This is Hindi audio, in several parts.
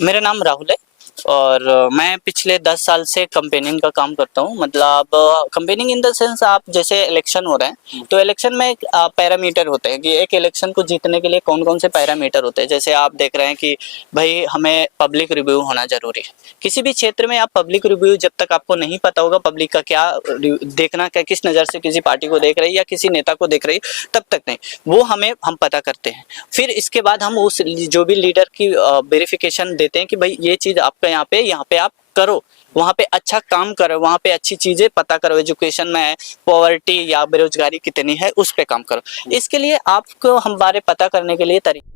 मेरा नाम राहुल है और मैं पिछले 10 साल से कंपेनिंग का काम करता हूँ। मतलब कंपेनिंग इन द सेंस, आप जैसे इलेक्शन हो रहे हैं तो इलेक्शन में पैरामीटर होते हैं कि एक इलेक्शन को जीतने के लिए कौन कौन से पैरामीटर होते हैं। जैसे आप देख रहे हैं कि भाई हमें पब्लिक रिव्यू होना जरूरी है। किसी भी क्षेत्र में आप पब्लिक रिव्यू जब तक आपको नहीं पता होगा पब्लिक का क्या देखना, क्या किस नज़र से किसी पार्टी को देख रही है या किसी नेता को देख रही है, तब तक नहीं, वो हम पता करते हैं। फिर इसके बाद हम उस जो भी लीडर की वेरिफिकेशन देते हैं कि भाई ये चीज़ आपका यहाँ पे आप करो, वहाँ पे अच्छा काम करो, वहाँ पे अच्छी चीज़ें पता करो, एजुकेशन में है, पॉवर्टी या बेरोजगारी कितनी है उस पे काम करो। इसके लिए आपको हमारे पता करने के लिए तरीके।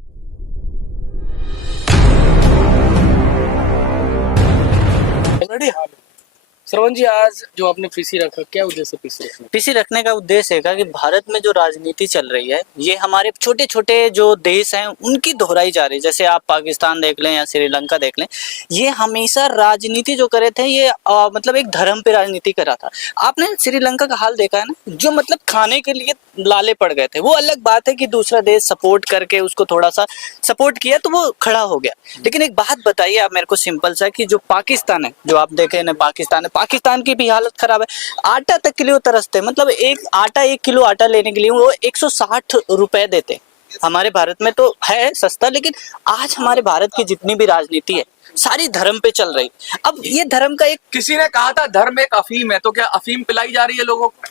श्रवण जी, आज जो आपने पीसी रखा, क्या उद्देश्य पीसी रखने? पीसी रखने का उद्देश्य है कि भारत में जो राजनीति चल रही है ये हमारे छोटे छोटे जो देश हैं उनकी दोहराई जा रही है। जैसे आप पाकिस्तान देख लें या श्रीलंका देख लें, ये हमेशा राजनीति जो करे थे ये मतलब एक धर्म पे राजनीति कर रहा था। आपने श्रीलंका का हाल देखा है ना, जो मतलब खाने के लिए लाले पड़ गए थे। वो अलग बात है कि दूसरा देश सपोर्ट करके उसको थोड़ा सा सपोर्ट किया तो वो खड़ा हो गया। लेकिन एक बात बताइए आप मेरे को सिंपल सा, कि जो पाकिस्तान है, जो आप देखे ना पाकिस्तान की भी हालत खराब है। आटा तक के लिए वो तरसते, मतलब एक किलो आटा लेने के लिए वो 160 रुपए देते। हमारे भारत में तो है सस्ता, लेकिन आज हमारे भारत की जितनी भी राजनीति है सारी धर्म पे चल रही। अब ये धर्म का एक, किसी ने कहा था धर्म एक अफीम है, तो क्या अफीम पिलाई जा रही है लोगों को?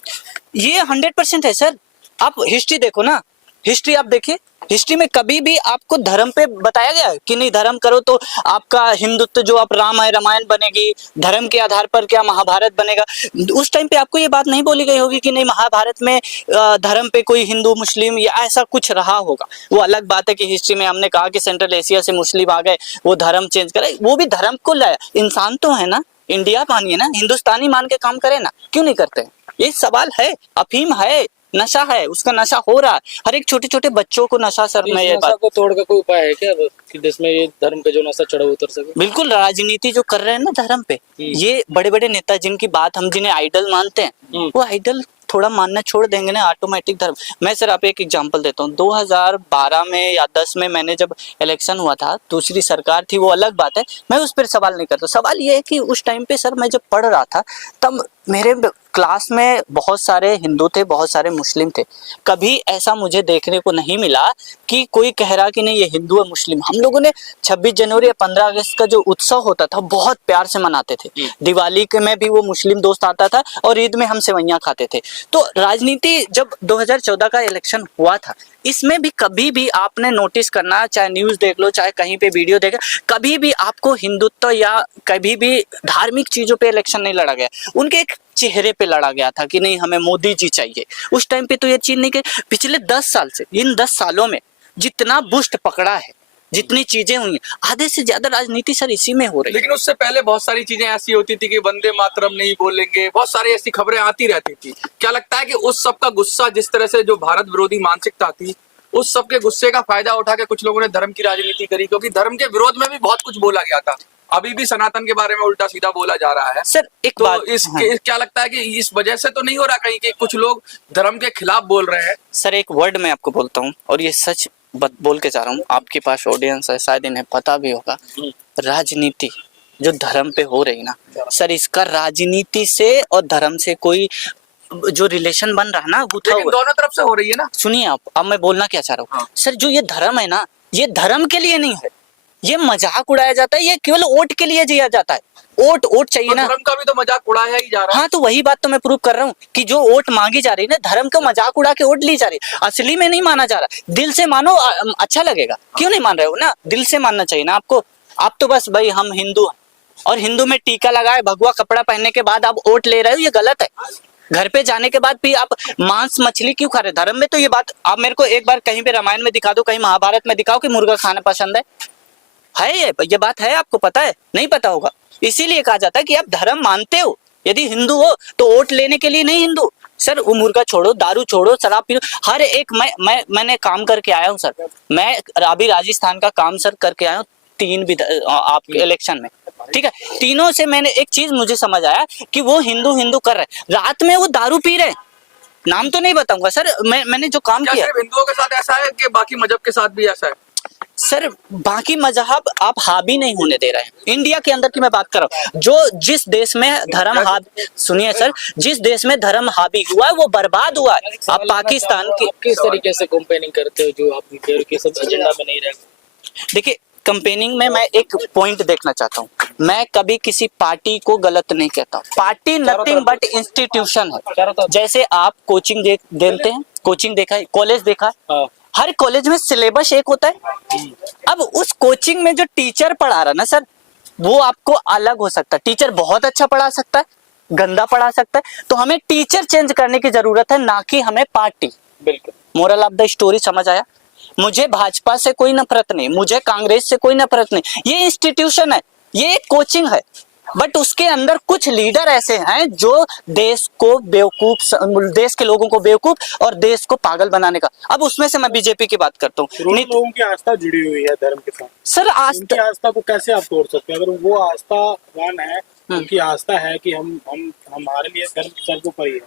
ये 100% है सर। आप हिस्ट्री देखो ना, हिस्ट्री आप देखिए, हिस्ट्री में कभी भी आपको धर्म पे बताया गया है कि नहीं धर्म करो तो आपका हिंदुत्व जो आप राम है रामायण बनेगी, धर्म के आधार पर क्या महाभारत बनेगा। उस टाइम पे आपको ये बात नहीं बोली गई होगी कि नहीं महाभारत में धर्म पे कोई हिंदू मुस्लिम या ऐसा कुछ रहा होगा। वो अलग बात है कि हिस्ट्री में हमने कहा कि सेंट्रल एशिया से मुस्लिम आ गए, वो धर्म चेंज करे, वो भी धर्म को लाया। इंसान तो है ना, इंडिया मानिए ना, हिंदुस्तानी मान के काम करे ना, क्यों नहीं करते? ये सवाल है। अफीम है, नशा है, उसका नशा हो रहा है, हर एक छोटे छोटे बच्चों को नशा। सर मैं ये बात को तोड़ का कोई उपाय है क्या कि देश में ये धर्म पे जो नशा चढ़ा उतर सके? बिल्कुल, राजनीति जो कर रहे हैं ना धर्म पे, ये बड़े बड़े नेता जिनकी बात हम जिन्हें आइडल मानते हैं, वो आइडल थोड़ा मानना छोड़ देंगे ना, ऑटोमेटिक धर्म। मैं सर आप एक एग्जांपल देता हूँ। 2012 में या 10 में मैंने जब इलेक्शन हुआ था, दूसरी सरकार थी, वो अलग बात है, मैं उस पर सवाल नहीं करता। सवाल ये है कि उस टाइम पे सर मैं जब पढ़ रहा था तब मेरे क्लास में बहुत सारे हिंदू थे, बहुत सारे मुस्लिम थे। कभी ऐसा मुझे देखने को नहीं मिला कि कोई कह रहा कि नहीं ये हिंदू है मुस्लिम। हम लोगों ने 26 जनवरी या 15 अगस्त का जो उत्सव होता था बहुत प्यार से मनाते थे। दिवाली के में भी वो मुस्लिम दोस्त आता था और ईद में हम सेवइयां खाते थे। तो राजनीति जब 2014 का इलेक्शन हुआ था, इसमें भी कभी भी आपने नोटिस करना, चाहे न्यूज देख लो चाहे कहीं पे वीडियो देख, कभी भी आपको हिंदुत्व या कभी भी धार्मिक चीजों पे इलेक्शन नहीं लड़ा गया। उनके एक चेहरे पे लड़ा गया था कि नहीं हमें मोदी जी चाहिए। उस टाइम पे तो ये चीज नहीं कि पिछले 10 साल से, इन 10 सालों में जितना बुस्ट पकड़ा है, जितनी चीजें हुई, आधे से ज्यादा राजनीति सर इसी में हो रही है। लेकिन उससे पहले बहुत सारी चीजें ऐसी होती थी कि वंदे मातरम नहीं बोलेंगे, बहुत सारी ऐसी खबरें आती रहती थी। क्या लगता है कि उस सब का गुस्सा, जिस तरह से जो भारत विरोधी मानसिकता थी, उस सब के गुस्से का फायदा उठा के कुछ लोगों ने धर्म की राजनीति करी? क्योंकि धर्म के विरोध में भी बहुत कुछ बोला गया था। अभी भी सनातन के बारे में उल्टा सीधा बोला जा रहा है सर। एक तो बात, क्या लगता है कि इस वजह से तो नहीं हो रहा कहीं कि कुछ लोग धर्म के खिलाफ बोल रहे हैं? सर एक वर्ड मैं आपको बोलता हूँ और ये सच बोल के जा रहा हूँ, आपके पास ऑडियंस है, शायद इन्हें पता भी होगा। राजनीति जो धर्म पे हो रही ना सर, इसका राजनीति से और धर्म से कोई जो रिलेशन बन रहा है ना, लेकिन दोनों तरफ से हो रही है ना। सुनिए आप, अब मैं बोलना क्या चाह रहा हूँ सर, जो ये धर्म है ना, ये धर्म के लिए नहीं है, ये मजाक उड़ाया जाता है, ये केवल वोट के लिए जिया जाता है। वोट चाहिए ना, धर्म का भी तो मजाक उड़ाया ही जा रहा है। हाँ, तो वही बात तो मैं प्रूव कर रहा हूँ कि जो वोट मांगी जा रही है ना, धर्म का मजाक उड़ा के वोट ली जा रही है, असली में नहीं माना जा रहा। दिल से मानो, अच्छा लगेगा। क्यों नहीं मान रहे हो ना, दिल से मानना चाहिए ना आपको। आप तो बस भाई हम हिंदू हैं और हिंदू में टीका लगाए, भगवा कपड़ा पहनने के बाद आप वोट ले रहे हो, ये गलत है। घर पे जाने के बाद भी आप मांस मछली क्यों खा रहे? धर्म में तो ये बात, आप मेरे को एक बार कहीं पे रामायण में दिखा दो, कहीं महाभारत में दिखाओ कि मुर्गा खाना पसंद है ये बात है? आपको पता है? नहीं पता होगा। इसीलिए कहा जाता है कि आप धर्म मानते हो, यदि हिंदू हो तो वोट लेने के लिए नहीं हिंदू। सर वो मुर्गा छोड़ो, दारू छोड़ो, शराब पी लो, हर एक मैंने काम करके आया हूँ सर। मैं अभी राजस्थान का काम सर करके आया हूँ 3 आपके इलेक्शन में, ठीक है। तीनों से मैंने एक चीज मुझे समझ आया कि वो हिंदू कर रहे, रात में वो दारू पी रहे। नाम तो नहीं बताऊंगा सर, मैंने जो काम किया। सिर्फ हिंदुओं के साथ ऐसा है कि बाकी मजहब के साथ भी ऐसा है? सर बाकी मजहब आप हावी नहीं होने दे रहे हैं। इंडिया के अंदर की मैं बात कर रहा हूँ, जो जिस देश में धर्म हावी, सुनिए सर, जिस देश में धर्म हावी हुआ है वो बर्बाद हुआ है। आप पाकिस्तान की किस तरीके से कंपेयरिंग करते हो जो आप के सब एजेंडा में नहीं रहे? देखिए, कंपेनिंग में मैं एक पॉइंट देखना चाहता हूँ, मैं कभी किसी पार्टी को गलत नहीं कहता। पार्टी नथिंग बट इंस्टीट्यूशन है। जैसे आप कोचिंग देते हैं, कोचिंग देखा है, कॉलेज देखा है, हर कॉलेज में सिलेबस एक होता है। अब उस कोचिंग में जो टीचर पढ़ा रहा ना सर, वो आपको अलग हो सकता है। टीचर बहुत अच्छा पढ़ा सकता है, गंदा पढ़ा सकता है, तो हमें टीचर चेंज करने की जरूरत है, ना कि हमें पार्टी। बिल्कुल, मोरल ऑफ द स्टोरी समझ आया? मुझे भाजपा से कोई नफरत नहीं, मुझे कांग्रेस से कोई नफरत नहीं। ये इंस्टीट्यूशन है, ये एक कोचिंग है, बट उसके अंदर कुछ लीडर ऐसे हैं जो देश को बेवकूफ, देश के लोगों को बेवकूफ और देश को पागल बनाने का। अब उसमें से मैं बीजेपी की बात करता हूँ। लोगों की आस्था जुड़ी हुई है धर्म के साथ। सर उनकी आस्था को कैसे आप तोड़ सकते हैं? अगर वो आस्थावान है, उनकी आस्था है कि हम हमारे लिए धर्म सर्वोपरि है,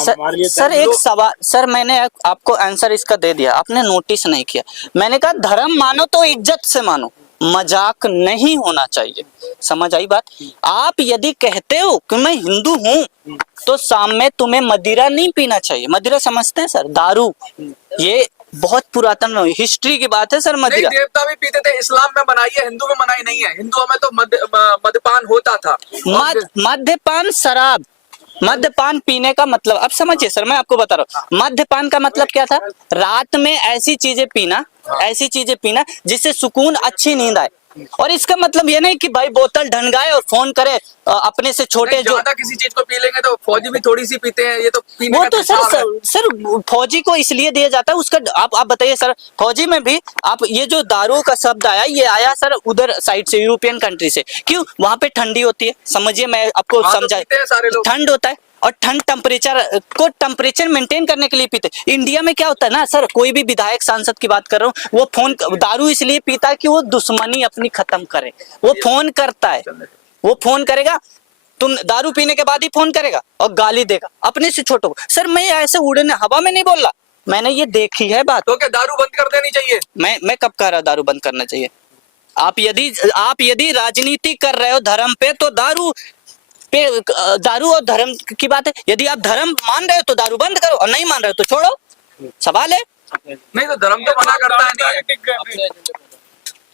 हमारे लिए सर एक सवाल, सर मैंने आपको आंसर इसका दे दिया, आपने नोटिस नहीं किया। मैंने कहा धर्म मानो तो इज्जत से मानो, मजाक नहीं होना चाहिए। समझ आई बात? आप यदि कहते हो कि मैं हिंदू हूँ तो शाम में तुम्हें मदिरा नहीं पीना चाहिए। मदिरा समझते हैं सर? दारू, ये बहुत पुरातन हिस्ट्री की बात है सर। मदिरा देवता भी पीते थे, इस्लाम में मनाई है, हिंदू में मनाई नहीं है। हिंदुओं में तो मद्यपान होता था। मद्यपान, शराब, मद्यपान पीने का मतलब अब समझिए सर, मैं आपको बता रहा हूँ मद्यपान का मतलब क्या था। रात में ऐसी चीजें पीना, ऐसी चीजें पीना जिससे सुकून, अच्छी नींद आए। और इसका मतलब ये नहीं कि भाई बोतल ढनगाए और फोन करे अपने से छोटे। जो ज्यादा किसी चीज को पी लेंगे तो फौजी भी थोड़ी सी पीते हैं, ये तो पीने वो का तो सर फौजी को इसलिए दिया जाता है उसका। आप बताइए सर, फौजी में भी आप ये जो दारू का शब्द आया, ये आया सर उधर साइड से, यूरोपियन कंट्री से। क्यों? वहां पे ठंडी होती है, समझिए, मैं आपको समझा, ठंड होता है और ठंड टेम्परेचर मेंटेन करने के लिए पीते। इंडिया में क्या होता है ना सर, कोई भी विधायक सांसद की बात कर रहा हूँ, वो फोन दारू इसलिए पीता है कि वो दुश्मनी अपनी खत्म करे। वो फोन करता है, वो फोन करेगा, तुम दारू पीने के बाद ही फोन करेगा और गाली देगा अपने से छोटों को। सर मैं ऐसे उड़ने हवा में नहीं बोल रहा, मैंने ये देखी है बात। तो क्या दारू बंद कर देनी चाहिए? मैं कब कह रहा दारू बंद करना चाहिए? आप यदि राजनीति कर रहे हो धर्म पे, तो दारू और धर्म की बात है। यदि आप धर्म मान रहे हो तो दारू बंद करो, और नहीं मान रहे हो तो छोड़ो। सवाल है। नहीं तो धर्म तो मना करता है नहीं।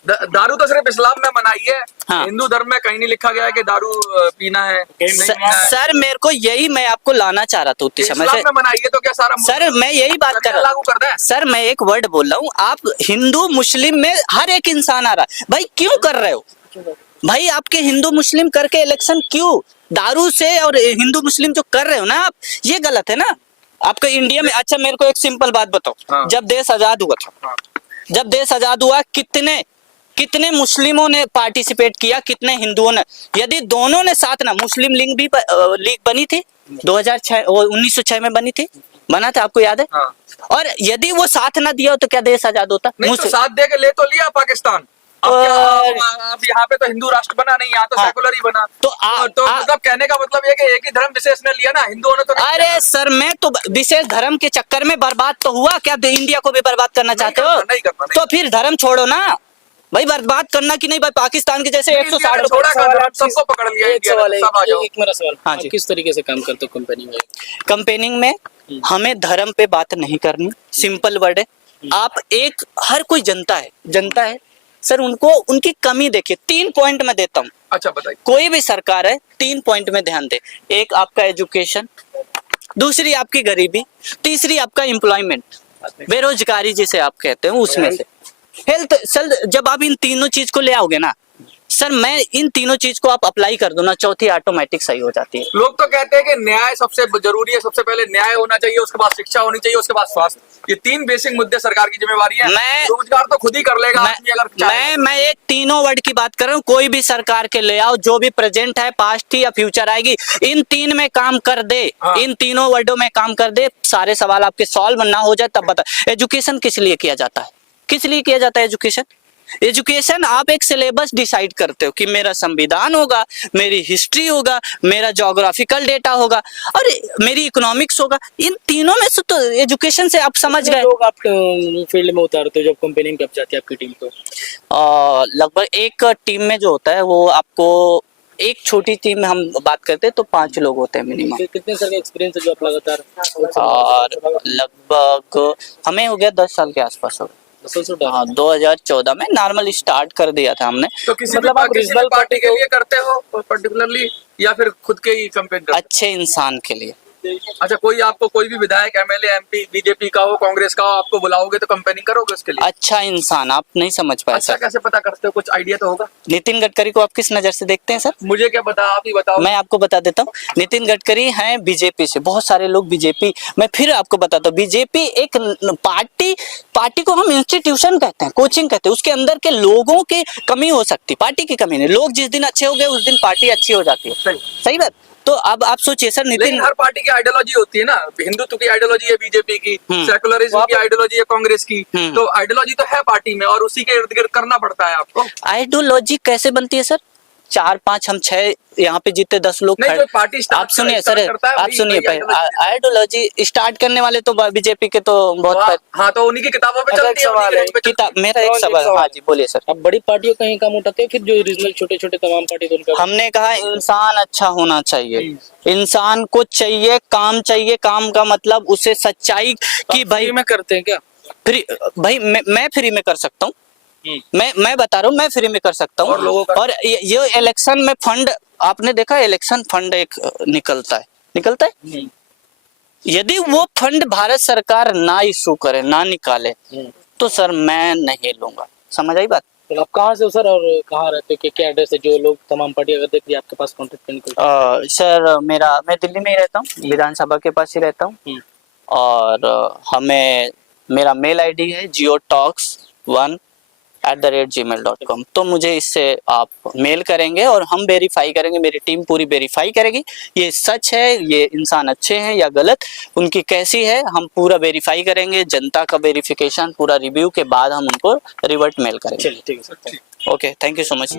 दारू तो सिर्फ इस्लाम में मनाई है। हाँ। हिंदू धर्म में कहीं नहीं लिखा गया है कि दारू पीना है। सर मेरे को यही मैं आपको लाना चाह रहा था उतनी समय से। इस्लाम में मनाई है तो क्या सारा सर मैं यही बात कर रहा लागू करता है? सर मैं एक वर्ड बोल रहा हूँ, आप हिंदू मुस्लिम में हर एक इंसान आ रहा है। भाई क्यों कर रहे हो भाई? आपके हिंदू मुस्लिम करके इलेक्शन क्यों? दारू से और हिंदू मुस्लिम जो कर रहे हो ना आप, ये गलत है ना आपका इंडिया में। अच्छा मेरे को एक सिंपल बात बताओ। हाँ। जब देश आजाद हुआ था, जब देश आजाद हुआ, कितने मुस्लिमों ने पार्टिसिपेट किया, कितने हिंदुओं ने? यदि दोनों ने साथ ना, मुस्लिम लीग भी लीग बनी थी 2006 1906 में बनी थी, बना था, आपको याद है? हाँ। और यदि वो साथ ना दिया हो तो क्या देश आजाद होता? नहीं तो साथ दे के ले तो लिया पाकिस्तान। अब यहाँ पे तो हिंदू राष्ट्र बना नहीं, यहाँ तो हाँ। सेकुलर ही बना। तो मतलब कहने का मतलब ये कि एक ही धर्म विशेष ने लिया ना, हिंदुओं ने तो नहीं अरे सर मैं तो विशेष धर्म के चक्कर में बर्बाद तो हुआ, क्या इंडिया को भी बर्बाद करना चाहते हो? नहीं करना। तो फिर धर्म छोड़ो ना भाई, बर्बाद करना कि नहीं भाई? पाकिस्तान के जैसे 160 सबको पकड़ लिया। एक सवाल है, सब आ जाओ। एक मेरा सवाल, हाँ आप जी। किस तरीके से काम करते हो कंपनी में? कंपेनिंग में हमें धर्म पे बात नहीं करनी, सिंपल वर्ड है। आप एक, हर कोई जनता है सर, उनको उनकी कमी देखिए। 3 पॉइंट में देता हूँ। अच्छा बताइए। कोई भी सरकार है, 3 पॉइंट में ध्यान दे। एक आपका एजुकेशन, दूसरी आपकी गरीबी, तीसरी आपका एम्प्लॉयमेंट, बेरोजगारी जिसे आप कहते हैं, उसमें से हेल्थ। सर जब आप इन तीनों चीज को ले आओगे ना सर, मैं इन तीनों चीज को आप अप्लाई कर दो ना, चौथी ऑटोमेटिक सही हो जाती है। लोग तो कहते हैं कि न्याय सबसे जरूरी है, सबसे पहले न्याय होना चाहिए, उसके बाद शिक्षा होनी चाहिए, उसके बाद स्वास्थ्य। ये 3 बेसिक मुद्दे सरकार की जिम्मेवारी है। रोजगार तो खुद ही कर लेगा आदमी अगर चाहे। मैं एक तीनों वर्ड की बात कर रहा हूँ। कोई भी सरकार के ले आओ, जो भी प्रेजेंट है, पास्ट ही या फ्यूचर आएगी, इन 3 में काम कर दे। हाँ। इन तीनों वर्डों में काम कर दे, सारे सवाल आपके सॉल्व ना हो जाए तब बता। एजुकेशन किस लिए किया जाता है? किस लिए किया जाता है एजुकेशन? एजुकेशन आप एक सिलेबस डिसाइड करते हो कि मेरा संविधान होगा, मेरी हिस्ट्री होगा, मेरा ज्योग्राफिकल डेटा होगा और मेरी इकोनॉमिक्स होगा। इन तीनों में से तो एजुकेशन से आप समझ गए। लोग आप फील्ड में उतारते हो जब कंपेनिंग कब जाती है आपकी टीम को? लगभग एक टीम में जो होता है वो आपको, एक छोटी टीम में हम बात करते हैं तो 5 लोग होते हैं मिनिमम। कितने साल का एक्सपीरियंस है जो आप लगातार? और लगभग हमें हो गया 10 साल के आसपास हो गया। हाँ, 2014 में नॉर्मल स्टार्ट कर दिया था हमने। तो किसी मतलब भी आप किसी भी रीजनल पार्टी के लिए करते हो पर्टिकुलरली या फिर खुद के ही कंपेन करते अच्छे इंसान के लिए। हो? अच्छा, कोई आपको कोई भी विधायक, एमएलए, एमपी, बीजेपी का हो, कांग्रेस का हो, आपको बुलाओगे तो कंपेनिंग करोगे उसके लिए? अच्छा इंसान, आप नहीं समझ पाए अच्छा, सर। कैसे पता करते हो? कुछ आइडिया तो होगा। नितिन गडकरी को आप किस नजर से देखते हैं सर? मुझे क्या पता, आप ही बताओ। मैं आपको बता देता हूँ, नितिन गडकरी हैं बीजेपी से। बहुत सारे लोग बीजेपी, मैं फिर आपको बताता हूँ, बीजेपी एक पार्टी को हम इंस्टीट्यूशन कहते हैं, कोचिंग कहते हैं। उसके अंदर के लोगों की कमी हो सकती, पार्टी की कमी नहीं। लोग जिस दिन अच्छे हो गए उस दिन पार्टी अच्छी हो जाती है। सही बात। तो अब आप सोचिए सर, नितिन, लेकिन हर पार्टी की आइडियोलॉजी होती है ना। हिंदुत्व की आइडियोलॉजी है बीजेपी की, सेकुलरिज्म की आइडियोलॉजी है कांग्रेस की। तो आइडियोलॉजी तो है पार्टी में और उसी के इर्द गिर्द करना पड़ता है आपको। आइडियोलॉजी कैसे बनती है सर? 4 5 हम 6 यहाँ पे जितने 10 लोग नहीं, खड़े, जो पार्टी स्टार्ट आप सुनिए सर, करता है आप वही- सुनिए वही पहले। ideology है। आइडियोलॉजी स्टार्ट करने वाले तो बीजेपी के तो बहुत हाँ, तो उन्हीं की किताबों पे चलती है, उन्हीं के नाम पे चलती है। किताब। मेरा एक सवाल, हाँ जी बोलिए सर। आप बड़ी पार्टियों का ही काम उठाते हो फिर जो रीजनल छोटे छोटे तमाम पार्टी तो उनका? हमने कहा इंसान अच्छा होना चाहिए, इंसान को चाहिए, काम चाहिए। काम का मतलब उसे सच्चाई की, भाई में करते हैं क्या? फ्री, भाई मैं फ्री में कर सकता हूँ। मैं बता रहा हूँ, मैं फ्री में कर सकता हूँ। और लोगों का? और ये इलेक्शन में फंड, आपने देखा इलेक्शन फंड एक निकलता है। यदि वो फंड भारत सरकार ना इशू करे, ना निकाले, तो सर मैं नहीं लूंगा। समझ आई बात? तो आप कहाँ से हो सर और कहाँ रहते हो? क्या एड्रेस है जो लोग तमाम पार्टी अगर देख लिया आपके पास कॉन्टेक्ट करने को? सर मैं दिल्ली में ही रहता हूँ, विधानसभा के पास ही रहता हूँ। और मेरा मेल आईडी है geotalks1@gmail.com। तो मुझे इससे आप मेल करेंगे और हम वेरीफाई करेंगे, मेरी टीम पूरी वेरीफाई करेगी ये सच है, ये इंसान अच्छे हैं या गलत, उनकी कैसी है, हम पूरा वेरीफाई करेंगे। जनता का वेरिफिकेशन पूरा रिव्यू के बाद हम उनको रिवर्ट मेल करेंगे। चलिए ठीक है sir. Okay, thank you so much.